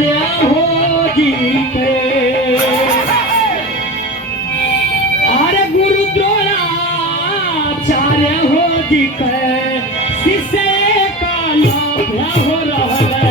आचार्य हो जी के अरे गुरु द्रोणाचार्य हो जी के शिष्य का लाभ हो रहा है।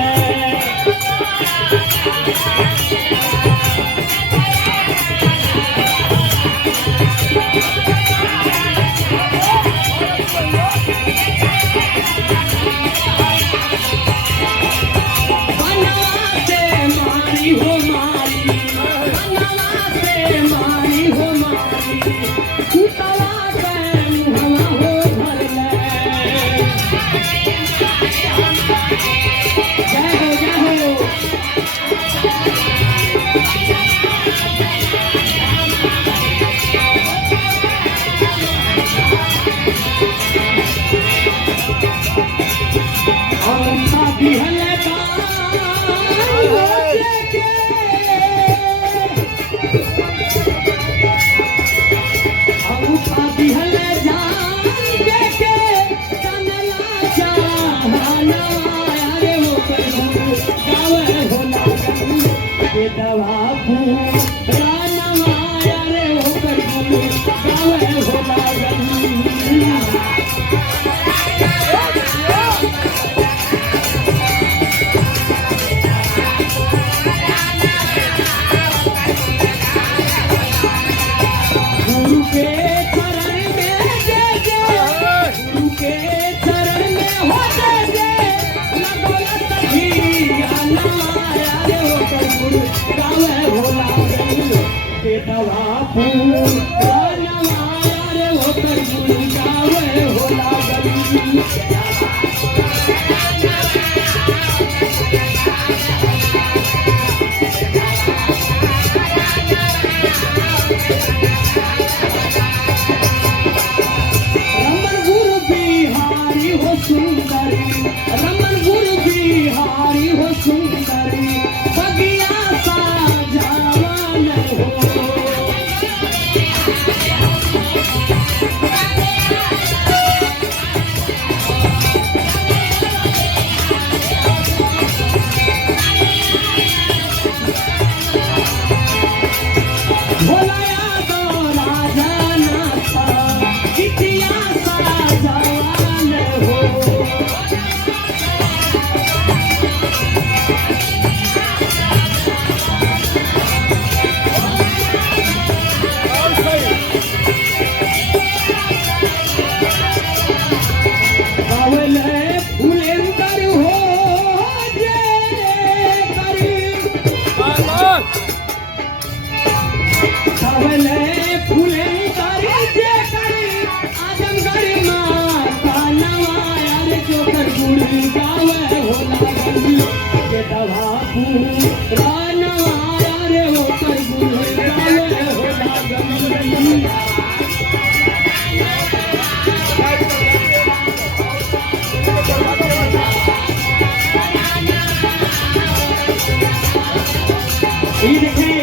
ये देखें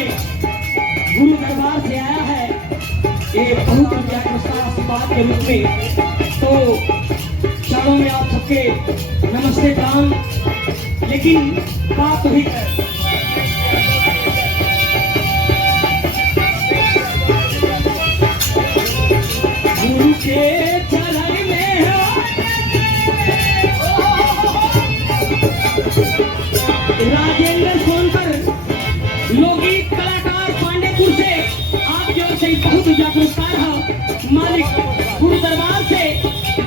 गुरु दरबार से आया है ये बहुत आशीर्वाद के रूप में। तो चरणों में आप सबके नमस्ते प्रणाम। लेकिन बात वही है गुरु के चरण में राजेंद्र सोनकर लोकगीत कलाकार पांडेपुर से आप जो से बहुत ऊंचा पुरस्कार है मालिक गुरु दरबार से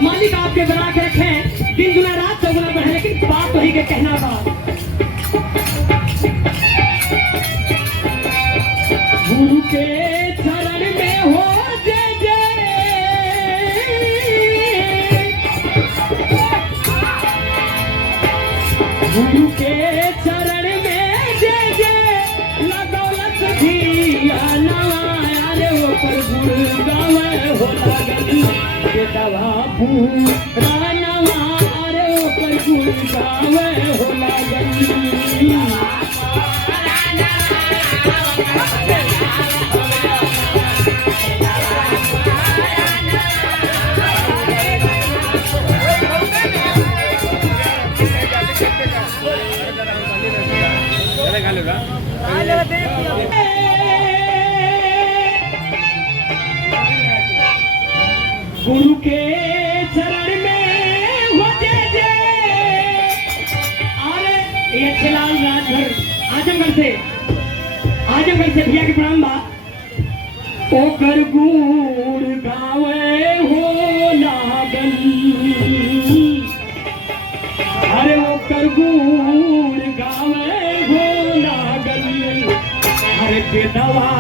मालिक आपके बना के रखे दिन गुना रात चौगुना बढ़े। लेकिन बात वही के कहना था गुरु के चरण में हो जय जय गुरु के चरण में जय जय लगौलत धिया नवाया रे वो पर गुरु गावे हो लागल के दवा पूरा नवाया रे वो पर गुरु गावे हो लागल। गुरु के चरण में हो जय। अरे ये खिलाल राजभर आजमगढ़ से भैया के प्रणाम बा। ओकर गुड़ गावे हो लागल, अरे ओकर गुड़ गावे हो लागल, अरे बेदवा